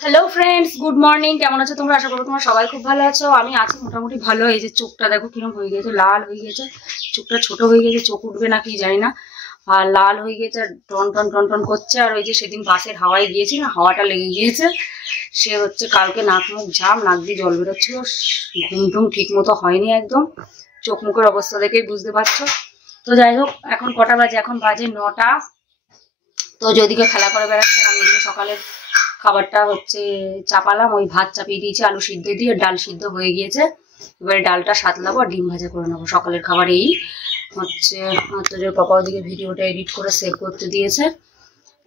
Hello friends, good morning. কেমন আছো তোমরা? আশা করো তোমরা সবাই খুব ভালো আছো। আমি আছি মোটামুটি ভালো। এই যে চোখটা দেখো কিরকম হয়ে গেছে, লাল হয়ে গেছে, চোখটা ছোট হয়ে গেছে, চোখ উঠবে নাকি জানি না। আর লাল হয়ে গেছে, টন টন টন টন করছে। আর ওই যে সেদিন বাসের হাওয়ায় গিয়েছি না, হাওয়াটা লেগে গিয়েছে। সে হচ্ছে কালকে নাক মুখ ঝাম, নাক দিয়ে জল বেরোচ্ছিল, ঘুম টুম ঠিক মতো হয়নি একদম। চোখ মুখের অবস্থা দেখেই বুঝতে পারছো। তো যাই হোক, এখন কটা বাজে? এখন বাজে 9টা। তো যদিকে খেলা করে বেড়াচ্ছে, আমি এদিকে সকালের খাবারটা হচ্ছে চাপালাম, ওই ভাত চাপিয়ে দিয়েছি আলু সিদ্ধ দিয়ে, ডাল সিদ্ধ হয়ে গিয়েছে। এবারে ডালটা সাতলাবো আর ডিম ভাজা করে নেবো। সকালের খাবার এই হচ্ছে। তোদের পাপা ওদিকে ভিডিওটা এডিট করে সেভ করতে দিয়েছে।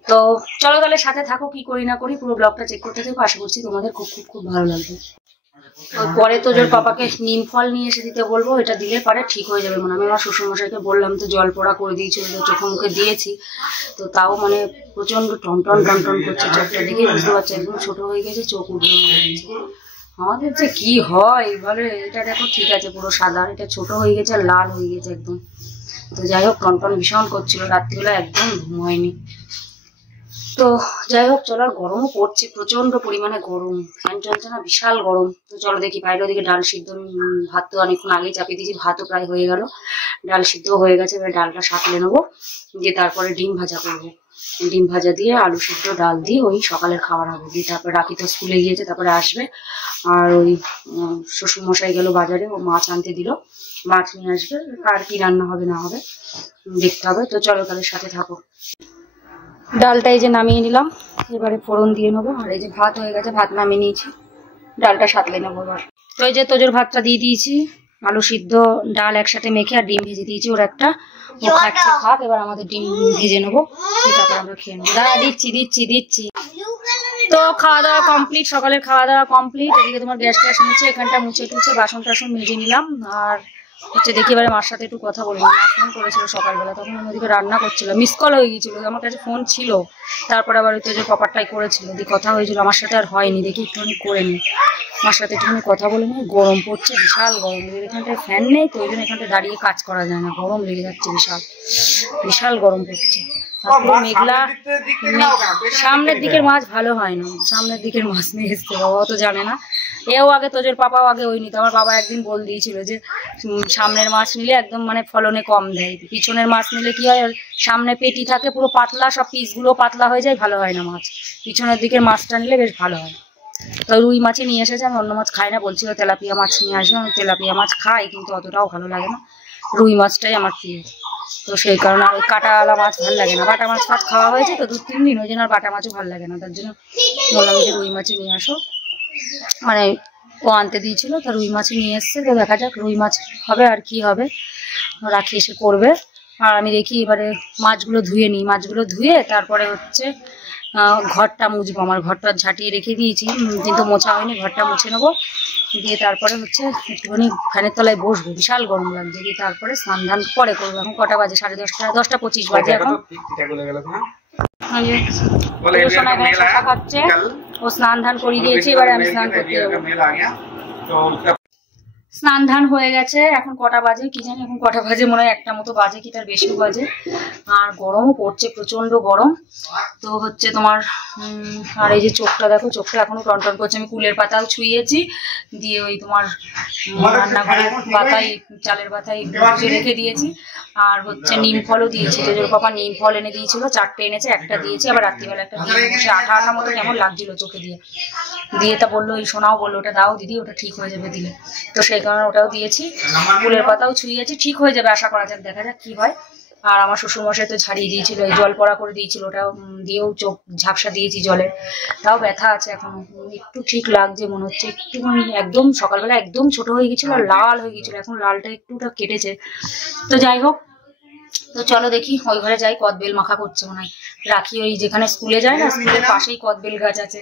তো চলো তাহলে সাথে থাকো, কি করি না করি পুরো ব্লগটা চেক করতে থাকো। আশা করছি তোমাদের খুব খুব খুব ভালো লাগবে। পরে তোজোর পাপাকে নিম ফল নিয়ে এসে দিতে বলবো, এটা দিলে পারে ঠিক হয়ে যাবে মনে। আমি আমার শ্বশুরমশাইকে বললাম, তো জল পোড়া করে দিয়েছিল, চোখে মুখে দিয়েছি, তো তাও মানে প্রচন্ড টন টন টন টন করছে। চোখটা দেখে বুঝতে পারছি একদম ছোট হয়ে গেছে, চোখ উঠবে মনে হচ্ছে। আমাদের যে কি হয় বলে, এটা দেখো ঠিক আছে পুরো সাদা, এটা ছোট হয়ে গেছে, লাল হয়ে গেছে একদম। তো যাই হোক, টন টন ভীষণ করছিল, রাত্রিবেলা একদম ঘুম হয়নি। তো যাই হোক চলো, আর গরমও পড়ছে প্রচন্ড পরিমাণে, গরম, ফ্যান চলছে না, বিশাল গরম। তো চলো দেখি বাইরে। ওদিকে ডাল সিদ্ধ, ভাত তো অনেকক্ষণ আগেই চাপিয়ে দিয়েছি, ভাতও প্রায় হয়ে গেল, ডাল সিদ্ধ হয়ে গেছে। এবার ডালটা সাঁতলে নেবো, দিয়ে তারপরে ডিম ভাজা করবো। ডিম ভাজা দিয়ে আলু সিদ্ধ ডাল দিয়ে ওই সকালের খাবার হবে। দিয়ে তারপরে রাখি তো স্কুলে গিয়েছে, তারপরে আসবে। আর ওই শ্বশুরমশাই গেল বাজারে, ও মাছ আনতে দিল, মাছ নিয়ে আসবে। আর কি রান্না হবে না হবে দেখতে হবে। তো চলো তাহলে সাথে থাকো। ডালটা এই যে নামিয়ে নিলাম, এবারে ফোড়ন দিয়ে নেবো। আর এই যে ভাত হয়ে গেছে, ভাত নামিয়ে নিয়েছি, ডালটা সাঁতলে নেবো এবার। তো এই যে তোজোর ভাতটা দিয়ে দিয়েছি, আলু সিদ্ধ ডাল একসাথে মেখে আর ডিম ভেজে দিয়েছি ওর একটা, ও খাচ্ছে, খাক। এবার আমাদের ডিম ভেজে নেবো, তারপর আমরা খেয়ে নেবো। দাঁড়া, দিচ্ছি দিচ্ছি দিচ্ছি। তো খাওয়া দাওয়া কমপ্লিট, সকালের খাওয়া দাওয়া কমপ্লিট। এদিকে তোমার গ্যাস ট্যাস মুছে, এখানটা মুছে টুছে বাসন টাসন মেজে নিলাম। আর হচ্ছে দেখি এবারে মার সাথে একটু কথা বলি। মা ফোন করেছিল সকালবেলা, তখন আমি ওদিকে রান্না করছিলাম, মিস কল হয়ে গিয়েছিল, আমার কাছে ফোন ছিল। তারপরে আবার ওই তো যে কপারটাই করেছিল, দিয়ে কথা হয়েছিল, আমার সাথে আর হয়নি। দেখি একটুখানি করে নি, মার সাথে একটুখানি কথা বলে নি। গরম পড়ছে, বিশাল গরম। এখানটায় ফ্যান নেই, তো ওই জন্য এখানটায় দাঁড়িয়ে কাজ করা যায় না, গরম লেগে যাচ্ছে, বিশাল বিশাল গরম পড়ছে। মেঘলা, সামনের দিকের মাছ ভালো হয় না, সামনের দিকের মাছ নিয়ে এসছে, বাবাও তো জানে না। এও আগে তোজোর পাপাও আগে ওই নিত। আমার বাবা একদিন বল দিয়েছিল যে সামনের মাছ নিলে একদম মানে ফলনে কম দেয়, পিছনের মাছ নিলে কি হয়, সামনে পেটি থাকে পুরো পাতলা, সব পিসগুলো পাতলা হয়ে যায়, ভালো হয় না মাছ। পিছনের দিকের মাছটা নিলে বেশ ভালো হয়। তো রুই মাছই নিয়ে এসেছে, আমি অন্য মাছ খাই না, বলছিল তেলাপিয়া মাছ নিয়ে আসবে। আমি তেলাপিয়া মাছ খাই, কিন্তু অতটাও ভালো লাগে না, রুই মাছটাই আমার প্রিয়। তো সেই কারণে আর ওই কাটাওয়ালা মাছ ভালো লাগে না। বাটা মাছ ফাছ খাওয়া হয়েছে তো 2-3 দিন, ওই জন্য আর বাটা মাছও ভালো লাগে না। তার জন্য বললাম যে রুই মাছই নিয়ে আসো, মানে ও আনতে দিয়েছিল, তা রুই মাছই নিয়ে এসছে। তো দেখা যাক রুই মাছ হবে আর কি হবে, রাখি এসে করবে। আর আমি দেখি এবারে মাছগুলো ধুয়ে নিই, মাছগুলো ধুয়ে তারপরে হচ্ছে ঘরটা মুছবো। আমার ঘরটা ঝাঁটিয়ে রেখে দিয়েছি, কিন্তু মোছা হয়নি, ঘরটা মুছে নেবো। দিয়ে তারপরে হচ্ছে একটুখানি ফ্যানের তলায় বসবো, বিশাল গরম লাগছে। দিয়ে তারপরে স্নান ধান পরে করবো। এখন কটা বাজে? 10:30, 10:25 বাজে এখন। সোনা এখানে শশা খাচ্ছে, ও স্নান ধান করিয়ে দিয়েছি, এবারে আমি স্নান করতে যাবো। স্নান ধান হয়ে গেছে, এখন কটা বাজে কি জানি, এখন কটা বাজে মনে হয় 1টা মতো বাজে, কি তার বেশিও বাজে। আর গরমও পড়ছে, প্রচন্ড গরম। তো হচ্ছে তোমার আর এই যে চোখটা দেখো, চোখটা এখনো টনটন করছে। আমি কুলের পাতাও ছুঁয়েছি, দিয়ে ওই তোমার রান্নাঘরের পাতায়, চালের পাতায় ভিজিয়ে রেখে দিয়েছি। আর হচ্ছে নিম ফলও দিয়েছি, তোজোর পাপা নিম ফল এনে দিয়েছিল, 4টে এনেছে, একটা দিয়েছি, আবার রাত্রিবেলা একটা দিয়ে বসে আঠা আঠা মতো কেমন লাগছিল চোখে দিয়ে। দিয়ে তা বললো, এই সোনাও বললো ওটা দাও দিদি, ওটা ঠিক হয়ে যাবে দিলে। তো সেই কারণে ওটাও দিয়েছি, ফুলের পাতাও ছুঁয়েছি, ঠিক হয়ে যাবে আশা করা যাক, দেখা যাক কি হয়। আর আমার শ্বশুরমশাই তো ছাড়িয়ে দিয়েছিল, এই জল পড়া করে দিয়েছিল, ওটাও দিয়েও চোখ ঝাপসা দিয়েছি জলের, তাও ব্যথা আছে এখন, একটু ঠিক লাগছে মনে হচ্ছে একটু। একদম সকালবেলা একদম ছোট হয়ে গেছিল, লাল হয়ে গেছিল, এখন লালটা একটুটা কেটেছে। তো যাই হোক, তো চলো দেখি ওই ঘরে যাই, কদবেল মাখা করছে মনে হয়। রাখি ওই যেখানে স্কুলে যায় না, স্কুলের পাশেই কদবেল গাছ আছে,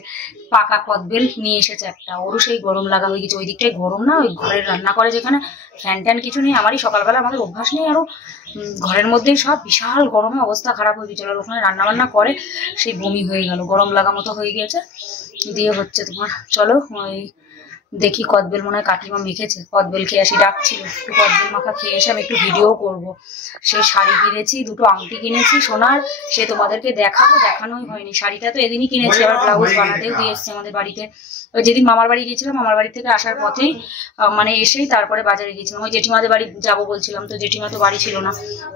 পাকা কদবেল নিয়ে এসেছে একটা, ওরও সেই গরম লাগা হয়ে গেছে। ওই দিকটায় গরম না, ওই ঘরের রান্না করে যেখানে, ফ্যান ট্যান কিছু নেই, আমারই সকালবেলা, আমাদের অভ্যাস নেই আরো, ঘরের মধ্যেই সব, বিশাল গরমে অবস্থা খারাপ হয়ে গেছিল। আর ওখানে রান্না বান্না করে সেই বমি হয়ে গেল, গরম লাগা মতো হয়ে গেছে। দিয়ে হচ্ছে তোমার চলো ওই দেখি কদবেল মনে হয় কাকিমা মেখেছে, কদবেল খেয়ে আসি, ডাকছিল একটু কদবেল মাখা খেয়ে এসে আমি একটু ভিডিও করব। সে শাড়ি কিনেছি, দুটো আংটি কিনেছি সোনার, সে তোমাদেরকে দেখাবো, দেখানোই হয়নি। শাড়িটা তো এদিনই কিনেছি, আবার ব্লাউজ বানাতেও দিয়ে এসছে আমাদের বাড়িতে। ওই যেদিন মামার বাড়ি গিয়েছিলাম, মামার বাড়ি থেকে আসার পথেই মানে এসেই তারপরে বাজারে গিয়েছিলাম। ওই জেঠিমাদের বাড়ি যাবো বলছিলাম, তো জেঠিমা তো বাড়ি ছিল না।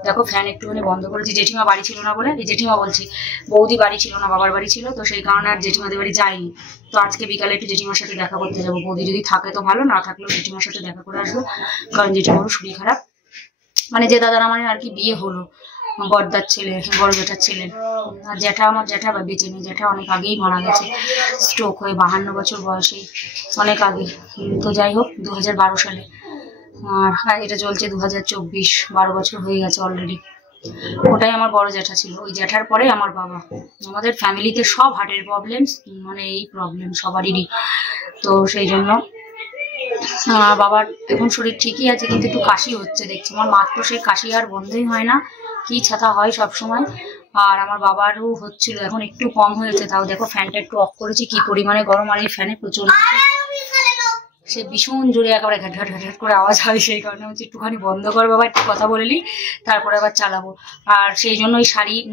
দেখো ফ্যান একটুখানি বন্ধ করেছি, জেঠিমা বাড়ি ছিল না বলে, এই জেঠিমা বলছি, বৌদি বাড়ি ছিল না, বাবার বাড়ি ছিল, তো সেই কারণে আর জেঠিমাদের বাড়ি যাইনি। তো আজকে বিকালে একটু জেঠিমার সাথে দেখা করতে যাবো, বৌদি যদি থাকে তো ভালো, না থাকলেও জেঠিমার সাথে দেখা করে আসবো, কারণ জেঠিমারও শরীর খারাপ। মানে যে দাদার আমার আর কি বিয়ে হলো, বড়দার ছেলে, বড় জেঠার ছেলে। আর আমার জ্যাঠা বেঁচে নেই, জ্যাঠা অনেক আগেই মারা গেছে, স্ট্রোক হয়ে 52 বছর বয়সে, অনেক আগে। তো যাই হোক 2012 সালে, আর এটা চলছে 2024, 12 বছর হয়ে গেছে অলরেডি। ওটাই আমার বড় জ্যাঠা ছিল, ওই জ্যাঠার পরে আমার বাবা। আমাদের ফ্যামিলিতে সব হার্টের প্রবলেম, মানে এই প্রবলেম সবারই। তো সেই জন্য বাবার এখন শরীর ঠিকই আছে, কিন্তু একটু কাশি হচ্ছে দেখছি। আমার মার তো সেই কাশি আর বন্ধই হয় না, কি ছাতা হয় সব সময়। আর আমার বাবারও হচ্ছিল, এখন একটু কম হয়েছে। তাও দেখো ফ্যানটা একটু অফ করেছি, কি পরিমাণে গরম, আর এই ফ্যানে প্রচন্ড সে ভীষণ জোরে একেবারে ঘাট ঘাট ঘাট করে আওয়াজ হয়, সেই কারণে হচ্ছে একটুখানি বন্ধ কর বাবা, একটু কথা বলে নি, তারপরে আবার চালাবো। আর সেই জন্য ওই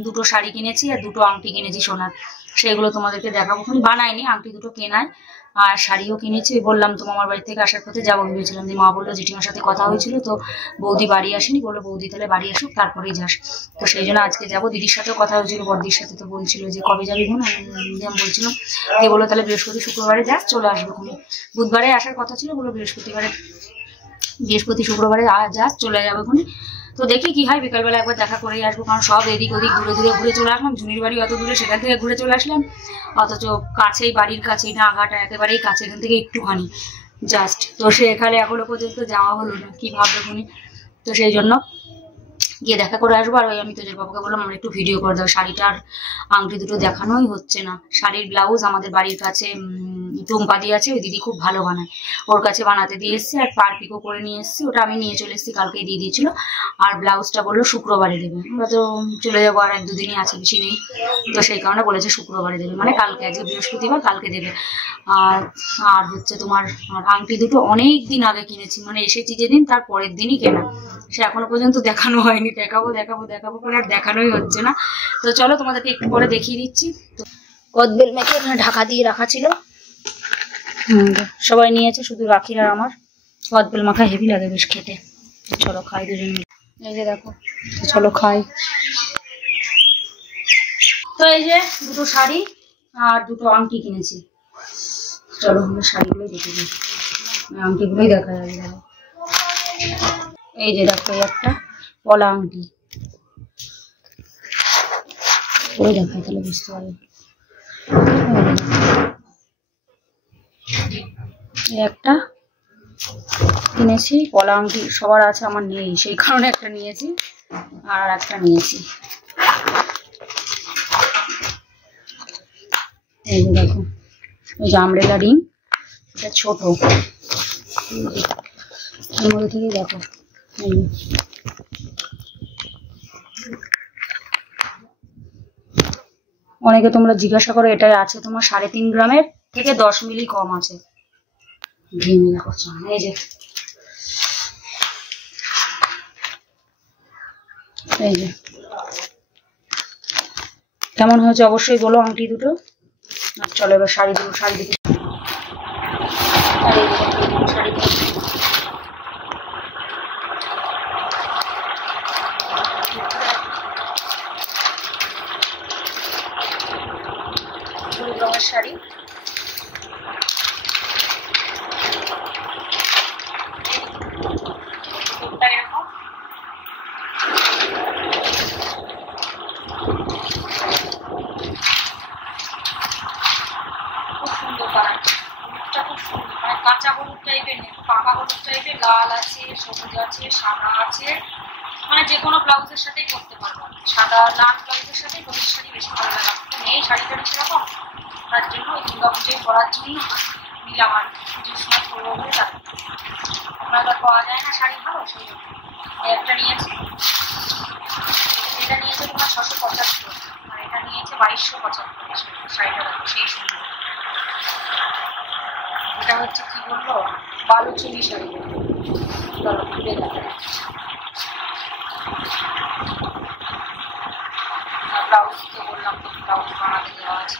দুটো শাড়ি কিনেছি আর দুটো আংটি কিনেছি সোনার, সেগুলো তোমাদেরকে দেখাবো। বানাইনি, আংটি দুটো কেনায়, আর শাড়িও কিনেছি। বললাম তো মামার বাড়ি থেকে আসার পথে যাবো ভেবেছিলাম, যে মা বললো জেঠিমার সাথে কথা হয়েছিল, তো বৌদি বাড়ি আসেনি, বললো বৌদি তাহলে বাড়ি আসুক তারপরেই যাস। তো সেই জন্য আজকে যাবো। দিদির সাথেও কথা হয়েছিল, বড়দির সাথে, তো বলছিল যে কবে যাবি বোন, আমি বলছিলাম, দিয়ে বললো তাহলে বৃহস্পতি শুক্রবারে যাস, চলে আসবো। বুধবারে আসার কথা ছিল, বললো বৃহস্পতি শুক্রবারে যাস, চলে যাবে ওখানে। তো দেখি কি হয়, বিকালবেলা একবার দেখা করেই আসবো, কারণ সব এদিক ওদিক ঘুরে ঘুরে চলে আসলাম। ঝুনির বাড়ি অত দূরে, সেখান থেকে ঘুরে চলে আসলাম, অথচ কাছেই, বাড়ির কাছেই, না আঘাটা একেবারেই কাছে, এখান থেকে একটুখানি জাস্ট। তো সে এখানে এখনো পর্যন্ত যাওয়া হলো না, কি ভাববে উনি। তো সেই জন্য গিয়ে দেখা করে আসবো। আর ওই আমি তোদের বাবাকে বললাম আমরা একটু ভিডিও করে দেবো, শাড়িটার আংটি দুটো দেখানোই হচ্ছে না। শাড়ির ব্লাউজ আমাদের বাড়ির কাছে টুম্পা দিয়ে আছে, ওই দিদি খুব ভালো বানায়, ওর কাছে বানাতে দিয়ে এসছি, আর পার পিকো করে নিয়ে এসছি, ওটা আমি নিয়ে চলে এসেছি, কালকেই দিয়ে দিয়েছিল। আর ব্লাউজটা বললো শুক্রবারে দেবে, আমরা তো চলে যাবো, আর 1-2 দিনই আছে, বেশি নেই। তো সেই কারণে বলেছে শুক্রবারে দেবে, মানে কালকে, আজকে বৃহস্পতিবার, কালকে দেবে। আর হচ্ছে তোমার আংটি দুটো অনেক দিন আগে কিনেছি, মানে এসেছি যেদিন তার পরের দিনই কেনা, সে এখনো পর্যন্ত দেখানো হয়নি। দেখাবো করে আর দেখানোই হচ্ছে না। তো চলো তোমাদেরকে একটু পরে দেখিয়ে দিচ্ছি। তো কদবেল মেখে এখানে ঢাকা দিয়ে রাখা ছিল, সবাই নিয়েছে, শুধু রাখির আর আমার। কদবেল মাখা হেভি লাগে বেশ খেতে। চলো খাই দুজন মিলে, এই যে দেখো, চলো খাই। তো এই যে দুটো শাড়ি আর দুটো আংটি কিনেছি, চলো আমরা শাড়িগুলোই দেখে দিই, আংটিগুলোই দেখা যাবে। এই যে দেখো, একটা পলা আংটি, ওই দেখায় তাহলে বুঝতে পারবে। একটা কিনেছি, পলা আংটি সবার আছে, আমার নেই, সেই কারণে একটা নিয়েছি, আর একটা নিয়েছি। এই যে দেখো, ওই যে আমব্রেলা রিং, এটা ছোট, এর মধ্যে থেকে দেখো, অনেকে তোমরা জিজ্ঞাসা করো, এটাই আছে তোমার 3.5 গ্রামের থেকে 10 মিলি কম আছে। এই যে এই যে কেমন হয়েছে অবশ্যই বলো আংটি দুটো। চলো এবার শাড়ি দিকে, শাড়ি হলুদ রঙের শাড়ি, এরকম কাঁচা হলুদ টাইপের, একটু পাকা হলুদ টাইপের, লাল আছে, সবুজ আছে, সাদা আছে, মানে যে কোনো ব্লাউজের সাথেই করতে পারবো। সাদা লাল ব্লাউজের সাথে হলুদ শাড়ি বেশি ভালো লাগে, তো নেই শাড়িটা সেরকম, তার জন্য ওই দুর্গা পুজোয় পরার জন্য নিলাম, আর পুজোর সময় পরবো বলে তার আপনারা পাওয়া যায় না শাড়ি ভালো, সেই জন্য একটা নিয়েছি। এটা নিয়েছে তোমার 675, আর এটা নিয়েছে 2275। শাড়িটা দেখো সেই সুন্দর, এটা হচ্ছে কি বললো, বালুচুরি শাড়ি। চলো খুলে দেখা ব্লাউজ তো বললাম, তো ব্লাউজ বানাতে দেওয়া আছে।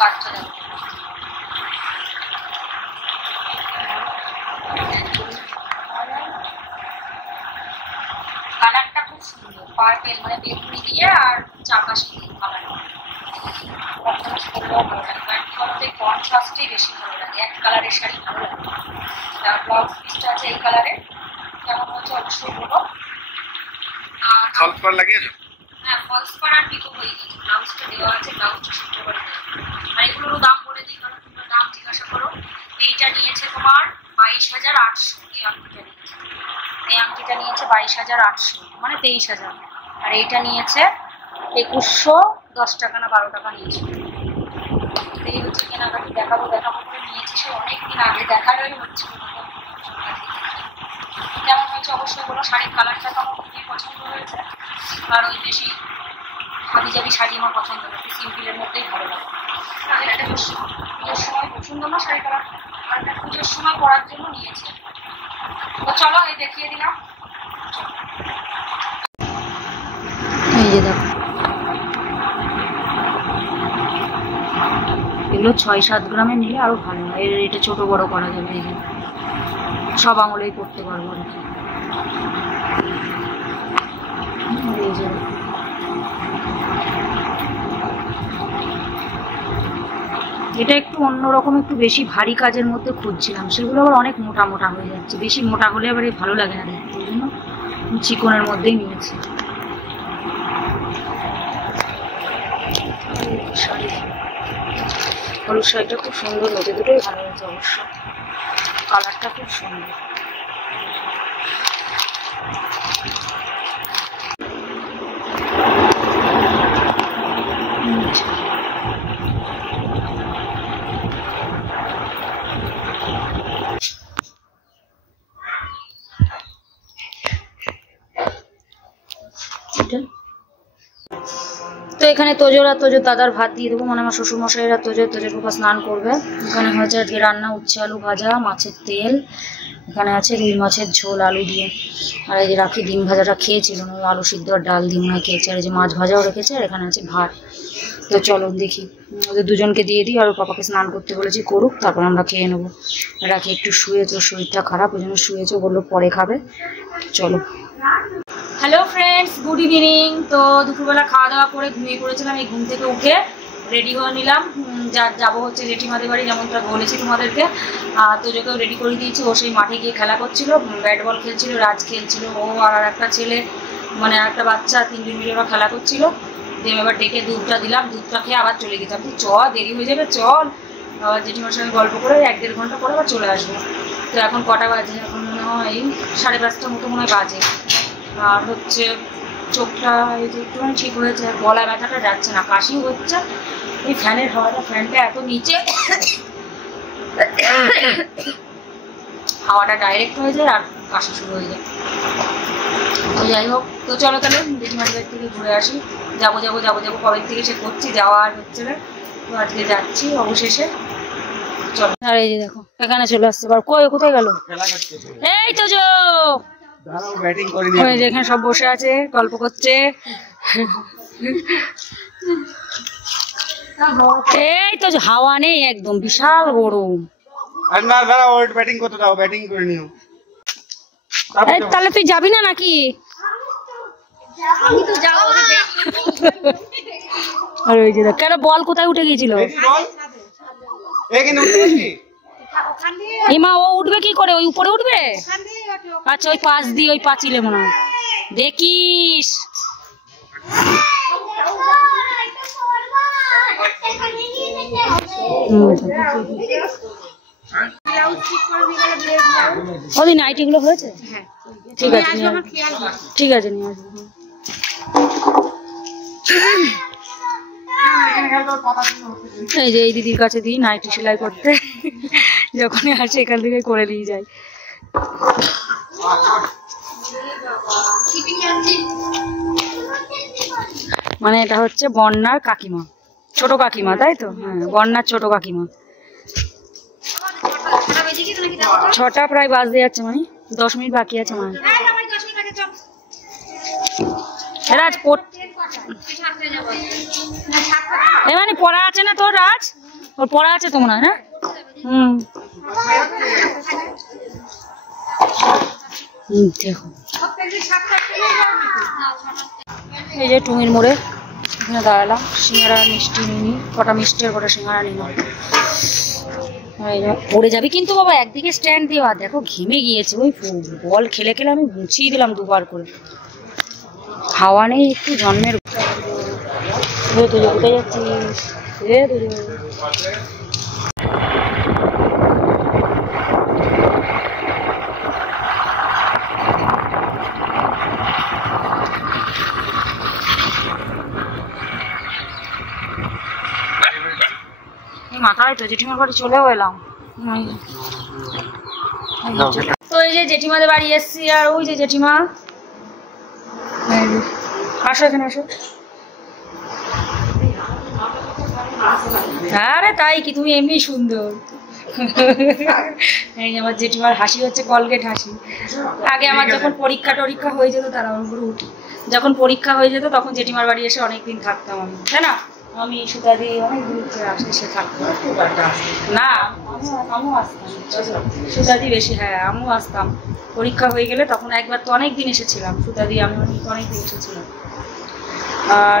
কাটছে দেখো, কালারটা খুব সুন্দর, পার্পেল মানে বেগুনি দিয়ে আর চাকাশি কালার। কন্ট্রাস্টেই বেশি ভালো লাগে, এক কালারের শাড়ি ভালো লাগে। তার ব্লাউজ পিসটা আছে এই কালারের, কেমন হচ্ছে অবশ্যই বলো। হ্যাঁ, ফলস পার আর পিকো হয়ে গেছে, ব্লাউজটা দেওয়া আছে, ব্লাউজটা সুন্দর করে দেওয়া। আর এগুলোরও দাম বলে দিই, কারণ তোমরা দাম জিজ্ঞাসা করো। এইটা নিয়েছে তোমার 22,800, এই আংটিটা নিয়েছে 22,800 মানে 23,000। আর এইটা নিয়েছে 2110 টাকা না 12 টাকা নিয়েছে। এই হচ্ছে কেনাকাটি, দেখাবো করে নিয়েছি, সে অনেকদিন আগে দেখারই হচ্ছে। কেমন হয়েছে অবশ্যই বলো। শাড়ির কালারটা তো আমার খুবই পছন্দ হয়েছে, আর ওই বেশি হাবিজাবি শাড়ি আমার পছন্দ হয়েছে, সিম্পলের মধ্যেই ভালো লাগে। এটা পুজোর সময় খুব সুন্দর না শাড়ি কালার, আর এটা পুজোর সময় পরার জন্য নিয়েছে। তো চলো এই দেখিয়ে দিলাম। এই যে দেখো, এগুলো 6-7 গ্রামে নিলে আরো ভালো হয়, এটা ছোট বড় করা যাবে। এই যে সব আঙুলেই করতে পারবো আর কি। এটা একটু অন্যরকম, একটু বেশি ভারী কাজের মধ্যে খুঁজছিলাম, সেগুলো আবার অনেক মোটা মোটা হয়ে যাচ্ছে। বেশি মোটা হলে আবার ভালো লাগে না দেখতে, ওই জন্য চিকনের মধ্যেই নিয়েছি। শাড়ি, হলুদ শাড়িটা খুব সুন্দর হয়েছে, দুটোই ভালো হয়েছে অবশ্য, কালারটা খুব সুন্দর। তো এখানে তোজোর দাদার ভাত দিয়ে দেবো, মানে আমার শ্বশুর মশাইরা তোজোর বাবা স্নান করবে। এখানে হয়েছে আজকে রান্না, উচ্ছে আলু ভাজা, মাছের তেল, এখানে আছে রুই মাছের ঝোল আলু দিয়ে। আর এই যে রাখি ডিম ভাজাটা খেয়েছিল, আলু সিদ্ধ আর ডাল দিয়ে মনে খেয়েছে। আর এই যে মাছ ভাজাও রেখেছে, আর এখানে আছে ভাত। তো চলো দেখি, ওদের দুজনকে দিয়ে দিই, আর পাপাকে স্নান করতে বলেছি, করুক, তারপর আমরা খেয়ে নেবো। রাখি একটু শুয়েছে, শরীরটা খারাপ, ওই জন্য শুয়েছে, বললো পরে খাবে। চলো। Hello friends, good evening. তো দুপুরবেলা খাওয়া দাওয়া করে ঘুমিয়ে পড়েছিলাম, এই ঘুম থেকে উঠে রেডি হয়ে নিলাম, যাবো হচ্ছে জেঠিমাদের বাড়ি, যেমনটা বলেছি তোমাদেরকে। তো যকেও রেডি করে দিয়েছি, ও সেই মাঠে গিয়ে খেলা করছিল, ব্যাট বল খেলছিল, রাজ খেলছিল, ও আর একটা ছেলে, মানে একটা বাচ্চা, 3 মিলে ওরা খেলা করছিল। দিয়ে এবার ডেকে দুধটা দিলাম, দুধটা খেয়ে আবার চলে গেছিলাম। দেরি হয়ে যাবে, চল। আবার জেঠিমার সঙ্গে গল্প করে 1-1.5 ঘন্টা পরে আবার চলে আসবো। তো এখন কটা বাজে, এখন মনে হয় 5:30 মতো মনে হয় বাজে। আর হচ্ছে চোখটা এই যে একটুখানি ঠিক হয়েছে, গলা ব্যথাটা যাচ্ছে না, কাশিও হচ্ছে। এই ফ্যানের হাওয়াটা, ফ্যানটা এত নিচে, হাওয়াটা ডাইরেক্ট হয়ে যায় আর কাশি শুরু হয়ে যায়। তো যাই হোক, তো চলো তাহলে জেঠিমার বাড়ি থেকে ঘুরে আসি। যাবো কবে থেকে সে করছি, যাওয়া আর হচ্ছে না। তো আজকে যাচ্ছি অবশেষে, চলো। আর এই যে দেখো, এখানে চলে আসছে, কোথায় গেল? এই তো এখানে সব বসে আছে, গল্প করছে। এই তো হাওয়া নেই, একদম বিশাল গরম। তাহলে তুই যাবি না নাকি? আর ওই যে কেন, বল কোথায় উঠে গিয়েছিল? হিমা ও উঠবে কি করে, ওই উপরে উঠবে? আচ্ছা, ওই পাশ দিয়ে, ওই পাঁচিলে মনে হয়, দেখিস। ওদিন নাইটি গুলো হয়েছে, ঠিক আছে নিয়ে আসবো। এই যে এই দিদির কাছে দিই নাইটি সেলাই করতে, যখনই আসে এখান থেকে করে দিয়ে যায়। মানে এটা হচ্ছে বন্যার কাকিমা, ছোট কাকিমা, তাই তো? হ্যাঁ, বন্যার ছোট কাকিমা। 6টা প্রায় বাজতে যাচ্ছে, মানে 10 মিনিট বাকি আছে মানে। রাজ মানে পড়া আছে না তোর? রাজ ওর পড়া আছে তো মনে হয় না? দেখো এই যে টুঙির মোড়ে এখানে দাঁড়ালাম, সিঙ্গারা মিষ্টি নিনি, কটা মিষ্টি আর কটা সিঙ্গারা নিলাম। পড়ে যাবি কিন্তু বাবা, একদিকে স্ট্যান্ড দেওয়া। দেখো ঘেমে গিয়েছে, ওই বল খেলে খেলে আমি মুছিয়ে দিলাম 2বার করে। হাওয়া নেই একটু জন্মের। তুই কোথায় যাচ্ছিস? মাথায় তো জেঠিমার বাড়ি চলেও এলাম। তো এই যে জেঠিমাদের বাড়ি এসছি, আর ওই যে জেঠিমা। আসো এখানে আসো। আরে তাই কি, তুমি এমনি সুন্দর। এই আমার জেঠিমার হাসি হচ্ছে কলগেট হাসি। আগে আমার যখন পরীক্ষা টরীক্ষা হয়ে যেত, তারা যখন পরীক্ষা হয়ে যেত তখন জেঠিমার বাড়ি এসে অনেকদিন থাকতাম আমি, তাই না? আমি সুতাদি অনেক দূর এসে থাকতাম না, আমিও আসতাম সুতাদি বেশি। হ্যাঁ, আমিও আসতাম পরীক্ষা হয়ে গেলে, তখন একবার তো অনেক দিন এসেছিলাম সুতাদি, আমি অনেক দিন এসেছিলাম। আর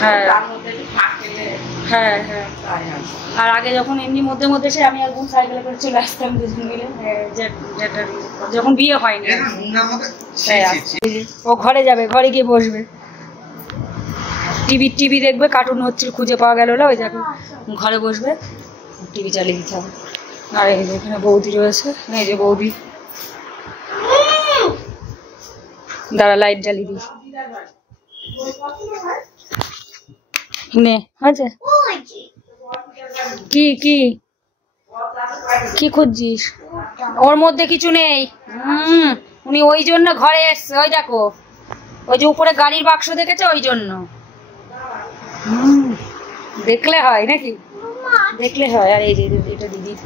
হ্যাঁ হ্যাঁ হ্যাঁ, আর আগে যখন এমনি মধ্যে মধ্যে সে আমি একদম সাইকেলে করে চলে আসতাম 2 জন মিলে, যখন বিয়ে হয়নি। ও ঘরে যাবে, ঘরে গিয়ে বসবে, টিভি দেখবে, কার্টুন হচ্ছে খুঁজে পাওয়া গেল না, ওই দেখো ঘরে বসবে, টিভি চালিয়ে দিতে হবে। আর এই যে এখানে বৌদি রয়েছে, এই যে বৌদি, দাঁড়া লাইট জ্বালিয়ে দিই। নে আছে কি কি কি খুঁজছিস? ওর মধ্যে কিছু নেই। উনি ওই জন্য ঘরে এসছে, ওই দেখো ওই যে উপরে গাড়ির বাক্স দেখেছে, ওই জন্য। দেখলে হয় নাকি? দেখলে হয়। আর এই যে এটা দিদির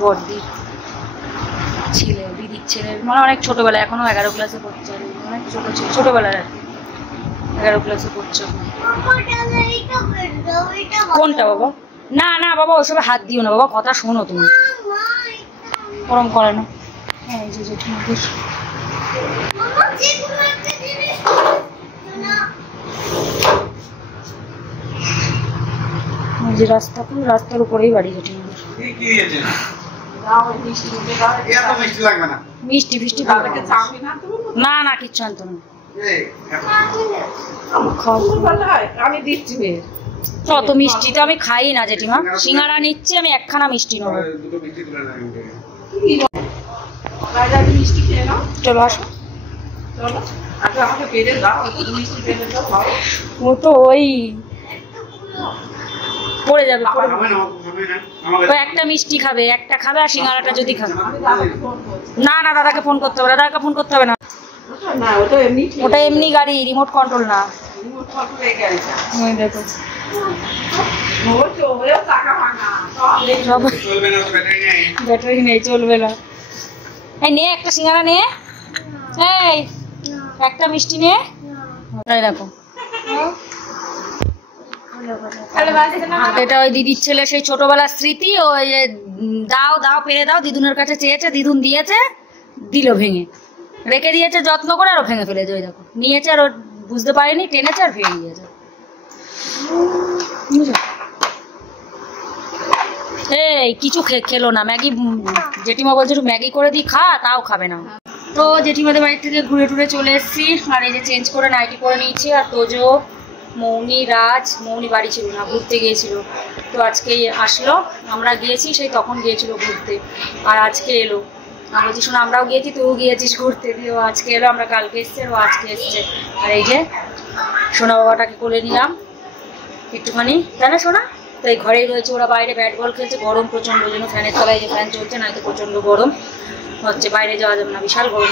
বড়দির ছেলে, দিদির ছেলে, মানে অনেক ছোটবেলা, এখনো 11 ক্লাসে পড়ছে, অনেক ছোট ছিল, ছোটবেলার আর কি, 11 ক্লাসে পড়ছে। কোনটা বাবা? না না বাবা, ওসবে হাত দিও না বাবা, কথা শোনো তুমি, ওরম করে না। হ্যাঁ, এই যে জেঠিমাদের যে রাস্তা, পুরো রাস্তার উপরেই বাড়ি জেঠিমাদের। মিষ্টি ফিষ্টি না না, কিচ্ছু আনতো না। অত মিষ্টি তো আমি খাই না জেঠিমা, সিঙ্গারা নিচ্ছে, আমি একখানা মিষ্টি নেবো। চলো আসো। ও তো ওই পড়ে যাবে, একটা মিষ্টি খাবে, একটা খাবে, আর সিঙ্গারাটা যদি খাবে। না না, দাদাকে ফোন করতে হবে, দাদাকে ফোন করতে হবে না, ওটা এমনি গাড়ি, রিমোট কন্ট্রোল না। দেখো ব্যাটারি নেই, চলবে না। এই নে একটা সিঙ্গারা নে, এই একটা মিষ্টি নে। দেখো এটা ওই দিদির ছেলে, সেই ছোটবেলার স্মৃতি। ওই দাও দাও পেরে দাও, দিদুনের কাছে চেয়েছে, দিদুন দিয়েছে, দিল ভেঙে রেখে দিয়েছে যত্ন করে, আরো ভেঙে ফেলেছে। ওই দেখো নিয়েছে, আর বুঝতে পারেনি, টেনেছে আর ভেঙে দিয়েছে। এই কিছু খেলো না, ম্যাগি, জেঠিমা বলছে একটু ম্যাগি করে দিই, খা, তাও খাবে না। তো জেঠিমাদের বাড়ি থেকে ঘুরে টুরে চলে এসেছি, আর এই যে চেঞ্জ করে নাইটি করে নিয়েছি। আর তোজো, মৌনি, রাজ, মৌনি বাড়ি ছিল না, ঘুরতে গিয়েছিল, তো আজকে আসলো। আমরা গিয়েছি, সেই তখন গিয়েছিল ঘুরতে, আর আজকে এলো। আমি বলছি শোনো, আমরাও গিয়েছি, তুইও গিয়েছিস ঘুরতে, দিয়ে ও আজকে এলো, আমরা কালকে এসছি, আর ও আজকে এসছে। আর এই যে সোনা বাবাটাকে কোলে নিলাম একটুখানি, তাই না সোনা? তাই ঘরেই রয়েছে, ওরা বাইরে ব্যাট বল খেলছে, গরম প্রচন্ড, ওই জন্য ফ্যানের তলায় যে ফ্যান চলছে, না তো প্রচন্ড গরম হচ্ছে, বাইরে যাওয়া যাবে না, বিশাল গরম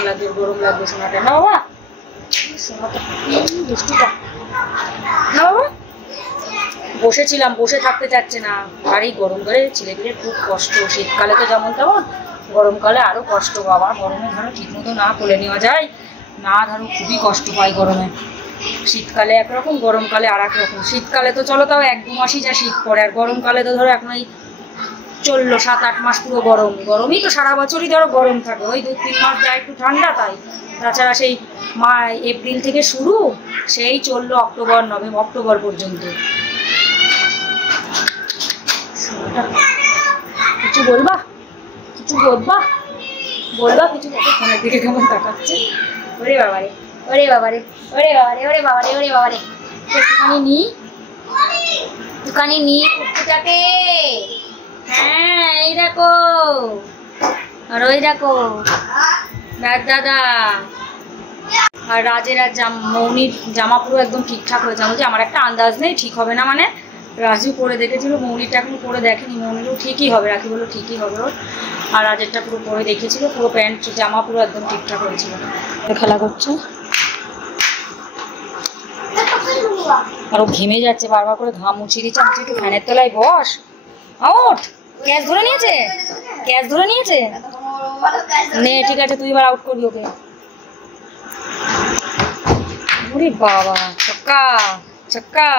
লাগবে সোনাটা, না বাবা সোনাটা দুষ্টুটা, না বাবা। বসেছিলাম, বসে থাকতে চাচ্ছে না, ভারী গরম করে ছেলেপিলের খুব কষ্ট, শীতকালে তো যেমন তেমন, গরমকালে আরো কষ্ট বাবা, গরমে ধরো ঠিক মতো না কোলে নেওয়া যায় না, ধরো খুবই কষ্ট পায় গরমে, শীতকালে একরকম, গরমকালে আর এক রকম। শীতকালে তো চলো তাও 1-2 মাসই যা শীত পড়ে, আর গরমকালে তো ধরো এখন চললো 7-8 মাস পুরো গরমই তো সারা বছরই ধরো গরম থাকে, ওই 2-3 মাস যায় একটু ঠান্ডা, তাই তাছাড়া সেই এপ্রিল থেকে শুরু, সেই চললো অক্টোবর পর্যন্ত। কিছু বলবা কিছু ফোনের দিকে কেমন তাকাচ্ছে, ওরে বাবারে একটুখানি নি কুকুরটাকে, হ্যাঁ এই দেখো, আর ওই দেখো দাদা। আর রাজের আর মৌনির জামা পুরো একদম ঠিকঠাক হয়েছে, বলছি আমার একটা আন্দাজ নেই ঠিক হবে না, মানে রাজু পরে দেখেছিল, মৌনিরটা এখন পরে দেখেনি, মৌনিরও ঠিকই হবে, রাখি বললো ঠিকই হবে ওর, আর রাজেরটা পুরো পরে দেখেছিল, পুরো প্যান্ট জামা পুরো একদম ঠিকঠাক হয়েছিল। খেলা করছে আর ও ঘেমে যাচ্ছে, বারবার করে ঘাম মুছিয়ে দিচ্ছে, আমি একটু ফ্যানের তলায় বস, আউট ক্যাচ ধরে নিয়েছে নে, ঠিক আছে তুই এবার আউট করবি ওকে। ওরে বাবা, ছক্কা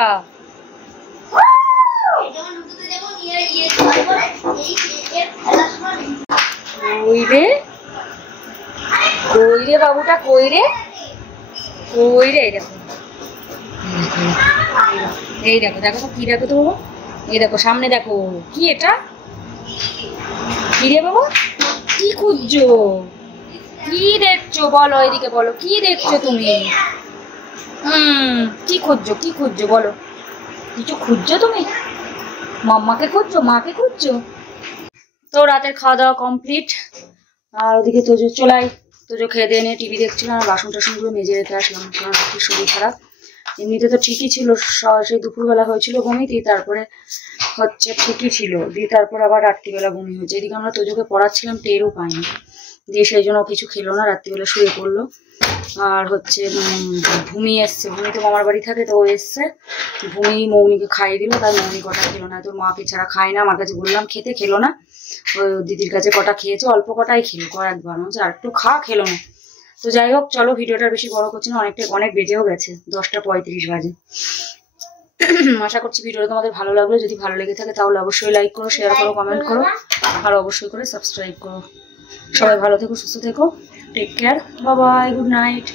কই রে বাবুটা, কই রে এই দেখো কি দেখো তো বাবা, এই দেখো সামনে দেখো, কি এটা কি রে বাবা, কি খুঁজছো, কি দেখছো বলো, এদিকে বলো কি দেখছো তুমি, কি খুঁজছো বলো, কিছু খুঁজছো তুমি, মাম্মাকে খুঁজছো, মাকে খুঁজছো। তো রাতের খাওয়া দাওয়া কমপ্লিট, আর ওদিকে তোজো খেয়ে দিয়ে নিয়ে টিভি দেখছিল, আর বাসন টাসনগুলো মেজে রেখে আসলাম, কারণ একটু শরীর খারাপ, এমনিতে তো ঠিকই ছিল, সেই দুপুরবেলা হয়েছিল বমি, দিয়ে তারপরে হচ্ছে ঠিকই ছিল, দিয়ে তারপর আবার রাত্রিবেলা বমি হয়েছে, এদিকে আমরা তোজোকে পড়াচ্ছিলাম, টেরও পাইনি, দিয়ে সেই জন্য কিছু খেলো না, রাত্রিবেলা শুয়ে পড়লো। আর হচ্ছে ভূমি এসছে, ভূমি তো মামার বাড়ি থাকে, তো ও এসছে, ভূমি মৌনিকে খাইয়ে দিল, তাই মৌনি কটা খেলো না, তোর মাকে ছাড়া খায় না, আমার কাছে বললাম খেতে, খেলো না, ওই দিদির কাছে কটা খেয়েছে, অল্প কটাই খেলো, কয়েকবার হচ্ছে, আর একটু খেলো না। তো যাই হোক চলো, ভিডিওটা বেশি বড় করছি না, অনেক বেজেও গেছে, 10:35 বাজে। আশা করছি ভিডিওটা তোমাদের ভালো লাগলো, যদি ভালো লেগে থাকে তাহলে অবশ্যই লাইক করো, শেয়ার করো, কমেন্ট করো, আর অবশ্যই করে সাবস্ক্রাইব করো। সবাই ভালো থেকো, সুস্থ থেকো, take care, bye bye, good night.